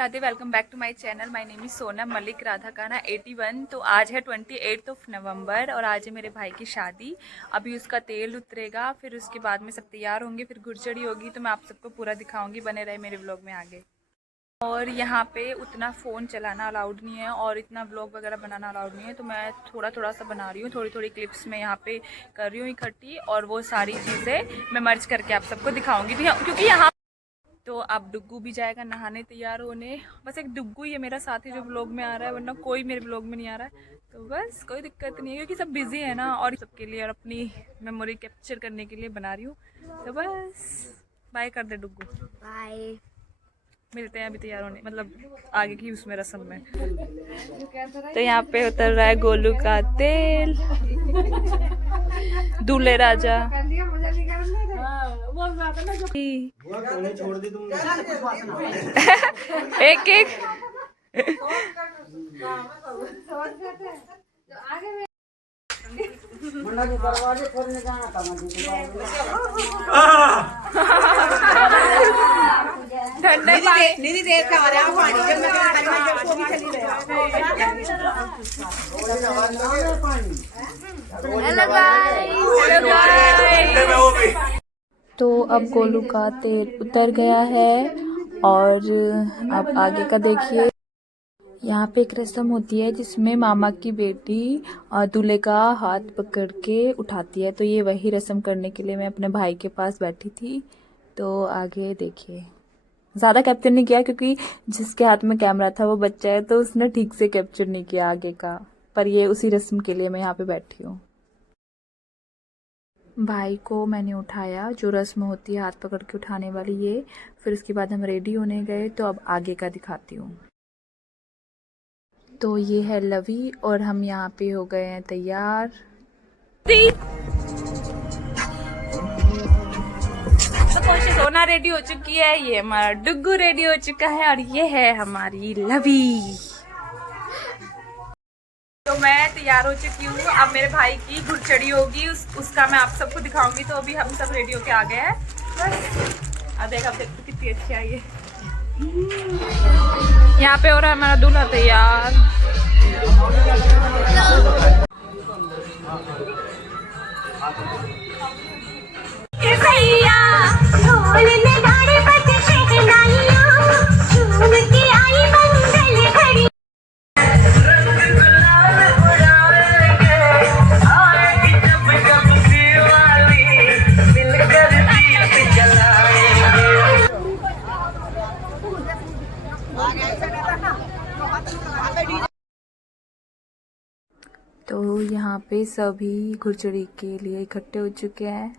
Radhe, welcome back to my channel. My name is Sonam Malik Radha Kana 81। तो आज है 28 नवंबर और आज है मेरे भाई की शादी। अभी उसका तेल उतरेगा, फिर उसके बाद में सब तैयार होंगे, फिर गुरचड़ी होगी। तो मैं आप सबको पूरा दिखाऊंगी, बने रहे मेरे व्लॉग में आगे। और यहाँ पे उतना फ़ोन चलाना अलाउड नहीं है और इतना व्लॉग वगैरह बनाना अलाउड नहीं है, तो मैं थोड़ा थोड़ा सा बना रही हूँ, थोड़ी थोड़ी क्लिप्स में यहाँ पे कर रही हूँ इकट्ठी, और वो सारी चीज़ें मैं मर्ज करके आप सबको दिखाऊंगी। क्योंकि यहाँ तो अब डुग्गू भी जाएगा नहाने तैयार होने। बस एक डुग्गू ही है मेरा साथी जो व्लॉग में आ रहा है, वरना कोई मेरे व्लॉग में नहीं आ रहा है। तो बस कोई दिक्कत नहीं है क्योंकि सब बिजी है ना, और सबके लिए और अपनी मेमोरी कैप्चर करने के लिए बना रही हूँ। तो बस बाय कर दे डुग्गू। बाय। मिलते हैं अभी तैयार होने, मतलब आगे की उसमें रस्म में। तो यहाँ पे उतर रहा है गोलू का तेल। दूल्हे राजा एक एक निधि देख के आ रहा है पानी जब मैं तो अब गोलू का तेल उतर गया है और अब आगे का देखिए। यहाँ पे एक रस्म होती है जिसमें मामा की बेटी दूल्हे का हाथ पकड़ के उठाती है। तो ये वही रस्म करने के लिए मैं अपने भाई के पास बैठी थी। तो आगे देखिए, ज़्यादा कैप्चर नहीं किया क्योंकि जिसके हाथ में कैमरा था वो बच्चा है, तो उसने ठीक से कैप्चर नहीं किया आगे का। पर ये उसी रस्म के लिए मैं यहाँ पे बैठी हूँ। भाई को मैंने उठाया, जो रस्म होती है हाथ पकड़ के उठाने वाली ये। फिर उसके बाद हम रेडी होने गए। तो अब आगे का दिखाती हूँ। तो ये है लवी और हम यहाँ पे हो गए हैं तैयार। तो कोशिश सोना रेडी हो चुकी है, ये हमारा डुग्गू रेडी हो चुका है और ये है हमारी लवी। तो मैं तैयार हो चुकी हूँ। अब मेरे भाई की गुरचड़ी होगी, उसका मैं आप सबको दिखाऊंगी। तो अभी हम सब रेडी होके आ गए हैं। बस अब देख कितनी अच्छी आई है। यहाँ पे हो रहा है हमारा दूल्हा तैयार। तो यहाँ पे सभी गुरचड़ी के लिए इकट्ठे हो चुके हैं,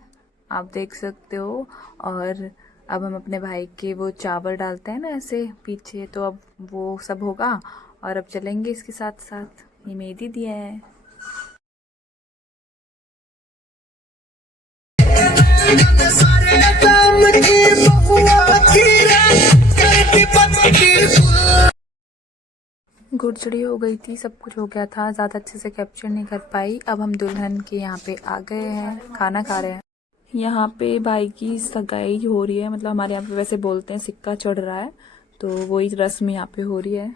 आप देख सकते हो। और अब हम अपने भाई के वो चावल डालते हैं ना ऐसे पीछे, तो अब वो सब होगा और अब चलेंगे इसके साथ साथ। ये मेहंदी दिया है। गुरचड़ी हो गई थी, सब कुछ हो गया था, ज़्यादा अच्छे से कैप्चर नहीं कर पाई। अब हम दुल्हन के यहाँ पे आ गए हैं, खाना खा रहे हैं। यहाँ पे भाई की सगाई हो रही है, मतलब हमारे यहाँ पे वैसे बोलते हैं सिक्का चढ़ रहा है, तो वही रस्म यहाँ पे हो रही है।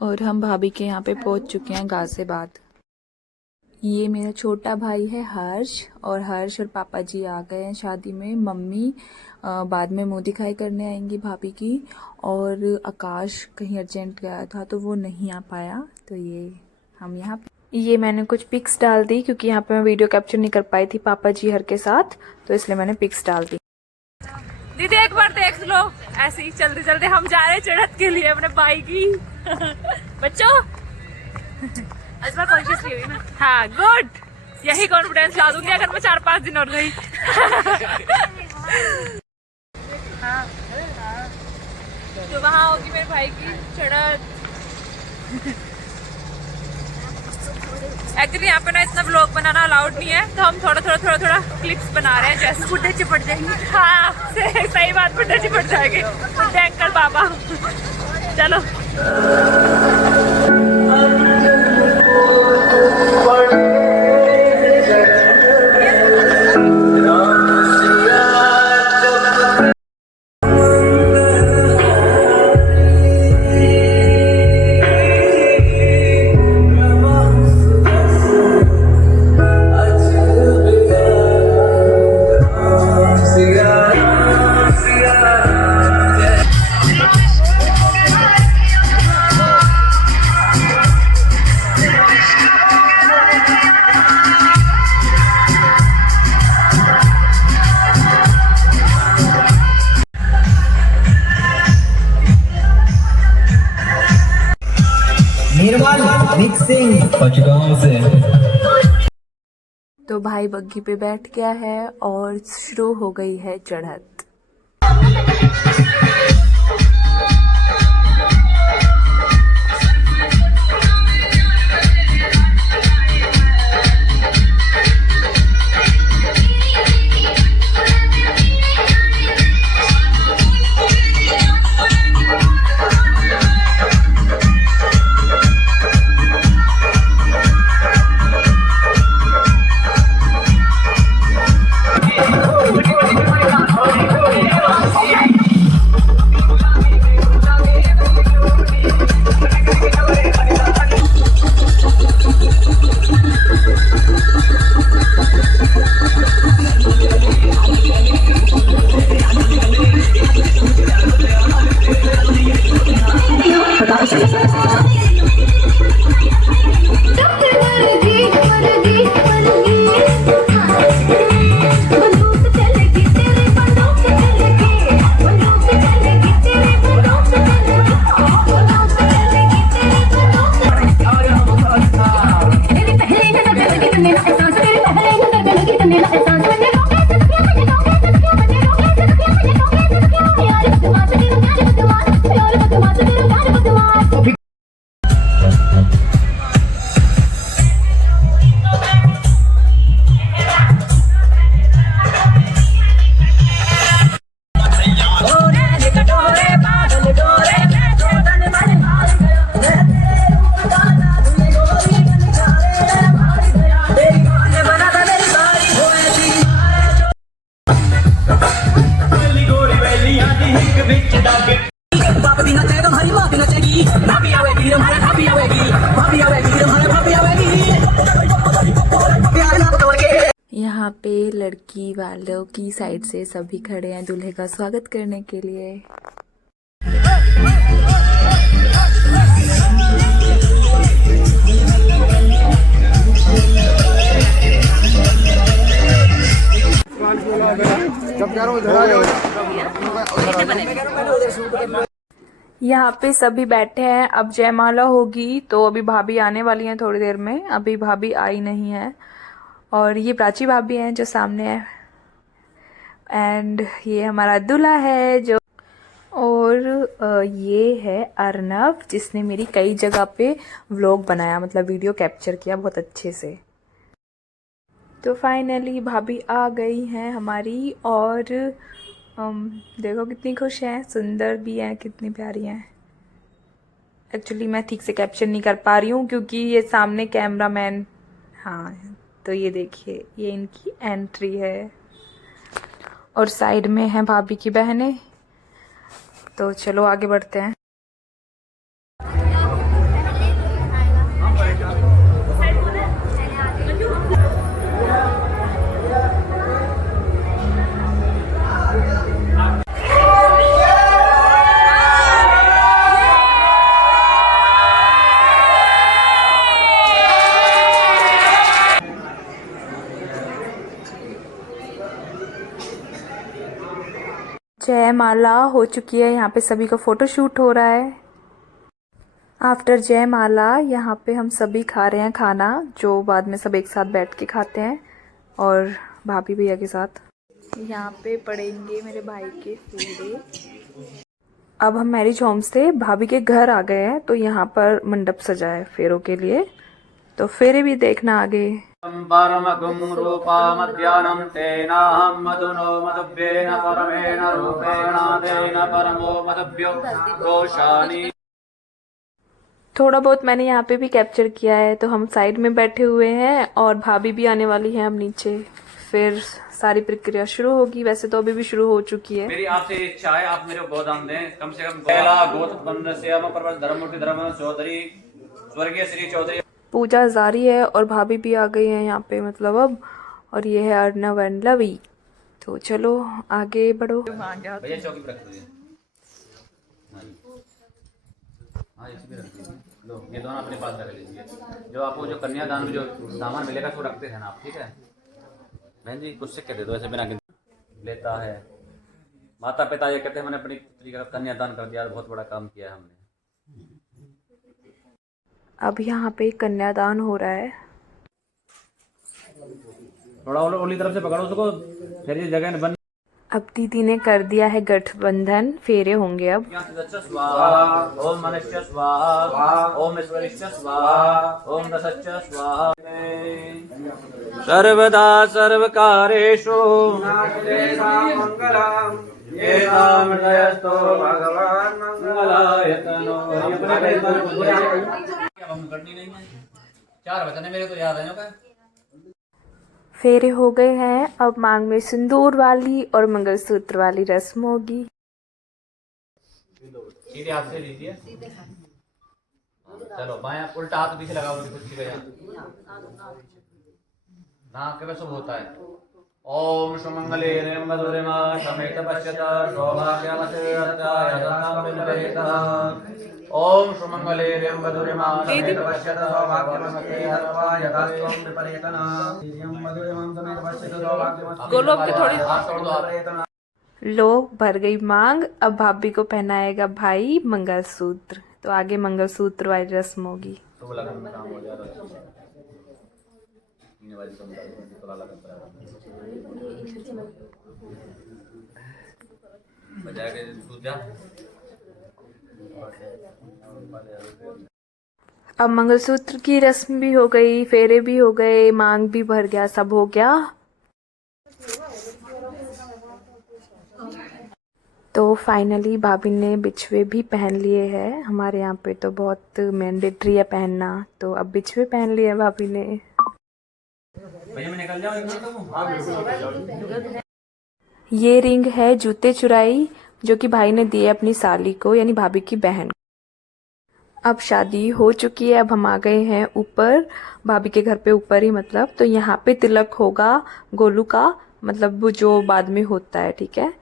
और हम भाभी के यहाँ पे पहुँच चुके हैं गाजियाबाद। ये मेरा छोटा भाई है हर्ष, और हर्ष और पापा जी आ गए हैं शादी में। मम्मी बाद में मुँह दिखाई करने आएंगी भाभी की, और आकाश कहीं अर्जेंट गया था तो वो नहीं आ पाया। तो ये हम यहाँ ये मैंने कुछ पिक्स डाल दी क्योंकि यहाँ पे मैं वीडियो कैप्चर नहीं कर पाई थी पापा जी हर के साथ, तो इसलिए मैंने पिक्स डाल दी। दीदी एक बार देख लो, ऐसे ही चलते चलते हम जा रहे हैं चढ़त के लिए अपने भाई की। बच्चों इस बार कॉन्शियसली हुई ना। हाँ गुड, यही कॉन्फिडेंस ला दूंगी अगर मैं 4-5 दिन और रही। हाँ तो वहाँ होगी मेरे भाई की चढ़त। एक्चुअली यहाँ पे ना इतना व्लॉग बनाना अलाउड नहीं है, तो हम थोड़ा क्लिप्स बना रहे हैं, जैसे बुड्ढे चिपट जाएंगे। हाँ सही बात, बुड्ढे चिपट जाएंगे। अंकल बाबा चलो। मिक्सिंग पचगांव से। तो भाई बग्गी पे बैठ गया है और शुरू हो गई है चढ़त। यहाँ पे लड़की वालों की साइड से सभी खड़े हैं दूल्हे का स्वागत करने के लिए। यहाँ पे सभी बैठे हैं, अब जयमाला होगी तो अभी भाभी आने वाली हैं थोड़ी देर में। अभी भाभी आई नहीं है और ये प्राची भाभी हैं जो सामने है एंड ये हमारा दूल्हा है जो, और ये है अर्नव जिसने मेरी कई जगह पे व्लॉग बनाया, मतलब वीडियो कैप्चर किया बहुत अच्छे से। तो फाइनली भाभी आ गई हैं हमारी और देखो कितनी खुश हैं, सुंदर भी हैं, कितनी प्यारी हैं। एक्चुअली मैं ठीक से कैप्चर नहीं कर पा रही हूँ क्योंकि ये सामने कैमरामैन, हाँ तो ये देखिए ये इनकी एंट्री है और साइड में है भाभी की बहनें। तो चलो आगे बढ़ते हैं। जयमाला हो चुकी है, यहाँ पे सभी का फोटो शूट हो रहा है। आफ्टर जयमाला यहाँ पे हम सभी खा रहे हैं खाना, जो बाद में सब एक साथ बैठ के खाते हैं और भाभी भैया के साथ। यहाँ पे पड़ेंगे मेरे भाई के फेरे। अब हम मैरिज होम से भाभी के घर आ गए हैं, तो यहाँ पर मंडप सजा है फेरों के लिए, तो फेरे भी देखना आगे। परमगुं रूपामध्यानं तेनाहं मधुनो मधुभ्येन परमेण रूपेण तेन परमो मधुभ्यो रोषानि। थोड़ा बहुत मैंने यहाँ पे भी कैप्चर किया है। तो हम साइड में बैठे हुए हैं और भाभी भी आने वाली है अब नीचे, फिर सारी प्रक्रिया शुरू होगी। वैसे तो अभी भी शुरू हो चुकी है। मेरी आपसे इच्छा है आप मेरे को गोदान दें, कम से कम पहला गोत्र श्याम पर्वत धर्ममूर्ति धर्म चौधरी स्वर्गीय श्री चौधरी। पूजा जारी है और भाभी भी आ गई है यहाँ पे, मतलब अब। और ये है अर्नव एंड लवी। तो चलो आगे बढ़ो। भैया चौकी पर रख दीजिए। हाँ इसी पे रख दीजिए। लो ये दोनों अपने पास रख लीजिए। जो आपको जो कन्यादान में जो सामान मिलेगा वो रखते हैं ना आप, ठीक है बहन जी? कुछ सिक्के दे दो ऐसे बिना लेता है। माता पिता ये कहते हैं मैंने अपनी पुत्री का कन्यादान कर दिया, बहुत बड़ा काम किया है हमने। अब यहाँ पे कन्यादान हो रहा है। थोड़ा ओली तरफ से पकड़ो उसको, फिर ये जगह बन। अब दीदी ने कर दिया है गठबंधन, फेरे होंगे अब। ओम मनश्च स्वाहा, ओम ईश्वरिश्च स्वाहा, ओम दशश्च स्वाहा। सर्वदा सर्वकारेषु मंगलम् एतामृतयस्तो भगवान् मंगलायतनो। हम करनी नहीं है, 4 वचन मेरे तो याद है। फेरे हो गए हैं, अब मांग में सिंदूर वाली और मंगलसूत्र वाली रस्म होगी। सीधे हाथ से दीजिए। चलो बाएं उल्टा हाथ पीछे लगाओ, कुछ नाक के शुभ होता है। ओम सुमंगले मधुरिमा समेत पश्यता सौभाग्यमते अर्थायतः। ओम सुमंगले मधुरिमा समेत पश्यता सौभाग्यमते अर्थायतः। विपरीतना मधुरिमा समेत पश्यता सौभाग्यमते। गोलों पे थोड़ी हाथ छोड़ दो आप। लो भर गई मांग। अब भाभी को पहनाएगा भाई मंगलसूत्र, तो आगे मंगलसूत्र वाली रस्म होगी। शुभ लगन में काम हो जाएगा। बजा के दूध जा। अब मंगलसूत्र की रस्म भी हो गई, फेरे भी हो गए, मांग भी भर गया, सब हो गया। तो फाइनली भाभी ने बिछवे भी पहन लिए हैं। हमारे यहाँ पे तो बहुत मैंडेटरी है पहनना, तो अब बिछवे पहन लिए भाभी ने। भैया मैं निकल जाऊँ। ये रिंग है जूते चुराई, जो कि भाई ने दिए अपनी साली को, यानी भाभी की बहन। अब शादी हो चुकी है, अब हम आ गए हैं ऊपर, भाभी के घर पे ऊपर ही मतलब। तो यहाँ पे तिलक होगा गोलू का, मतलब वो जो बाद में होता है, ठीक है।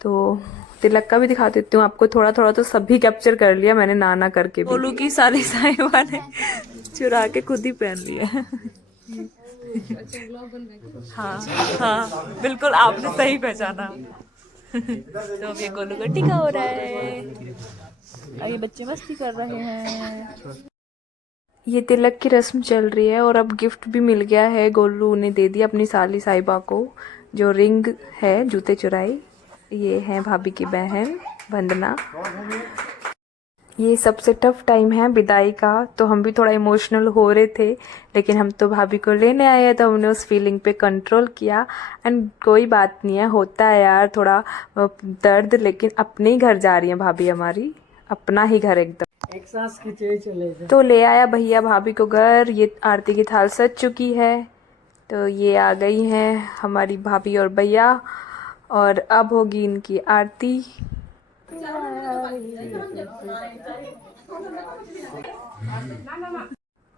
तो तिलक का भी दिखा देती हूँ आपको। थोड़ा थोड़ा तो सभी कैप्चर कर लिया मैंने, ना करके भी। गोलू की साली साहिबा ने चुरा के खुद ही पहन लिया। हाँ हाँ बिल्कुल, आपने सही पहचाना। तो अब ये गोलू का टीका हो रहा है, ये बच्चे मस्ती कर रहे हैं। ये तिलक की रस्म चल रही है और अब गिफ्ट भी मिल गया है। गोलू ने दे दिया अपनी साली साहिबा को जो रिंग है जूते चुराई। ये है भाभी की बहन वंदना। ये सबसे टफ टाइम है विदाई का, तो हम भी थोड़ा इमोशनल हो रहे थे, लेकिन हम तो भाभी को लेने आए हैं, तो हमने उस फीलिंग पे कंट्रोल किया। एंड कोई बात नहीं है, होता है यार थोड़ा दर्द, लेकिन अपने ही घर जा रही है भाभी हमारी, अपना ही घर एकदम। एक सांस खींचे चले जाए। तो ले आया भैया भाभी को घर। ये आरती की थाल सज चुकी है, तो ये आ गई हैं हमारी भाभी और भैया, और अब होगी इनकी आरती।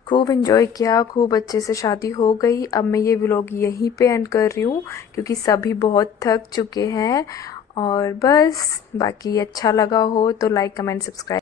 खूब एंजॉय किया, खूब अच्छे से शादी हो गई। अब मैं ये व्लॉग यहीं पे एंड कर रही हूँ, क्योंकि सभी बहुत थक चुके हैं। और बस बाकी अच्छा लगा हो तो लाइक कमेंट सब्सक्राइब।